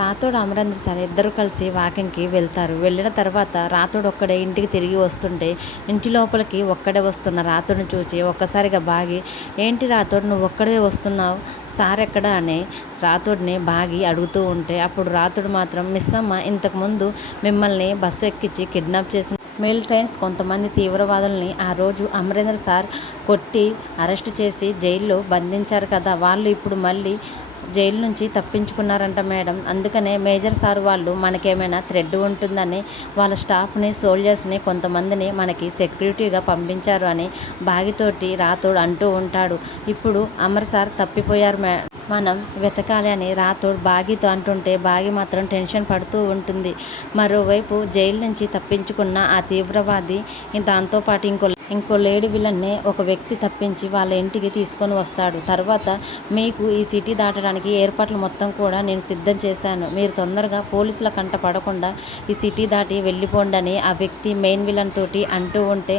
Rathod Amarendra sir ఇద్దరు కలిసి వాకింగ్కి వెళ్తారు. వెళ్ళిన తర్వాత రాథోడ్ ఒక్కడే ఇంటికి తిరిగి వస్తుంటే ఇంటి లోపలికి ఒక్కడే వస్తున్న రాథోడ్ని చూసి ఒక్కసారిగా బాగి, ఏంటి రాథోడ్ నువ్వు ఒక్కడే వస్తున్నావు, సార్ ఎక్కడా అని రాథోడ్ని బాగి అడుగుతూ ఉంటే అప్పుడు రాథోడ్ మాత్రం మిస్ అమ్మ ఇంతకుముందు మిమ్మల్ని బస్సు ఎక్కించి కిడ్నాప్ చేసిన మిలిటెంట్స్ కొంతమంది తీవ్రవాదుల్ని ఆ రోజు అమరేంద్ర సార్ కొట్టి అరెస్ట్ చేసి జైల్లో బంధించారు కదా, వాళ్ళు ఇప్పుడు మళ్ళీ జైలు నుంచి తప్పించుకున్నారంట మేడం. అందుకనే మేజర్ సార్ వాళ్ళు మనకేమైనా థ్రెడ్ ఉంటుందని వాళ్ళ స్టాఫ్ని సోల్జర్స్ని కొంతమందిని మనకి సెక్యూరిటీగా పంపించారు అని బాగితోటి రాథోడ్ అంటూ ఉంటాడు. ఇప్పుడు అమర్ సార్ తప్పిపోయారు మనం వెతకాలి అని రాథోడ్ బాగితో అంటుంటే బాగి మాత్రం టెన్షన్ పడుతూ ఉంటుంది. మరోవైపు జైలు నుంచి తప్పించుకున్న ఆ తీవ్రవాది దాంతోపాటు ఇంకో లేడీ విలన్ని ఒక వ్యక్తి తప్పించి వాళ్ళ ఇంటికి తీసుకొని వస్తాడు. తర్వాత మీకు ఈ సిటీ దాటడానికి ఏర్పాట్లు మొత్తం కూడా నేను సిద్ధం చేశాను, మీరు తొందరగా పోలీసుల కంట పడకుండా ఈ సిటీ దాటి వెళ్ళిపోండి అని ఆ వ్యక్తి మెయిన్ విలన్ తోటి అంటూ ఉంటే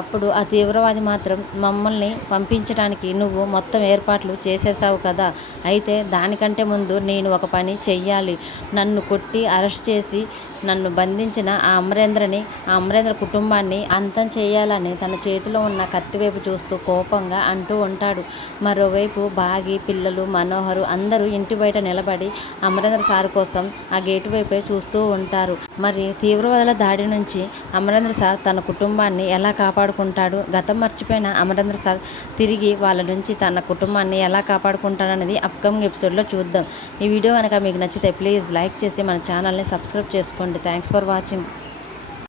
అప్పుడు ఆ తీవ్రవాది మాత్రం మమ్మల్ని పంపించడానికి నువ్వు మొత్తం ఏర్పాట్లు చేసేసావు కదా, అయితే దానికంటే ముందు నేను ఒక పని చెయ్యాలి, నన్ను కొట్టి అరెస్ట్ చేసి నన్ను బంధించిన ఆ అమరేంద్ర కుటుంబాన్ని అంతం చేయాలని తన చేతిలో ఉన్న కత్తివైపు చూస్తూ కోపంగా అంటూ ఉంటాడు. మరోవైపు బాగి, పిల్లలు, మనోహరు అందరూ ఇంటి బయట నిలబడి అమరేంద్ర సార్ కోసం ఆ గేటు వైపే చూస్తూ ఉంటారు. మరి తీవ్రవాదుల దాడి నుంచి అమరేంద్ర సార్ తన కుటుంబాన్ని ఎలా కాపాడుకుంటాడు, గతం మర్చిపోయిన అమరేంద్ర సార్ తిరిగి వాళ్ళ నుంచి తన కుటుంబాన్ని ఎలా కాపాడుకుంటాడనేది అప్కమింగ్ ఎపిసోడ్లో చూద్దాం. ఈ వీడియో కనుక మీకు నచ్చితే ప్లీజ్ లైక్ చేసి మన ఛానల్ని సబ్స్క్రైబ్ చేసుకోండి. Thanks for watching.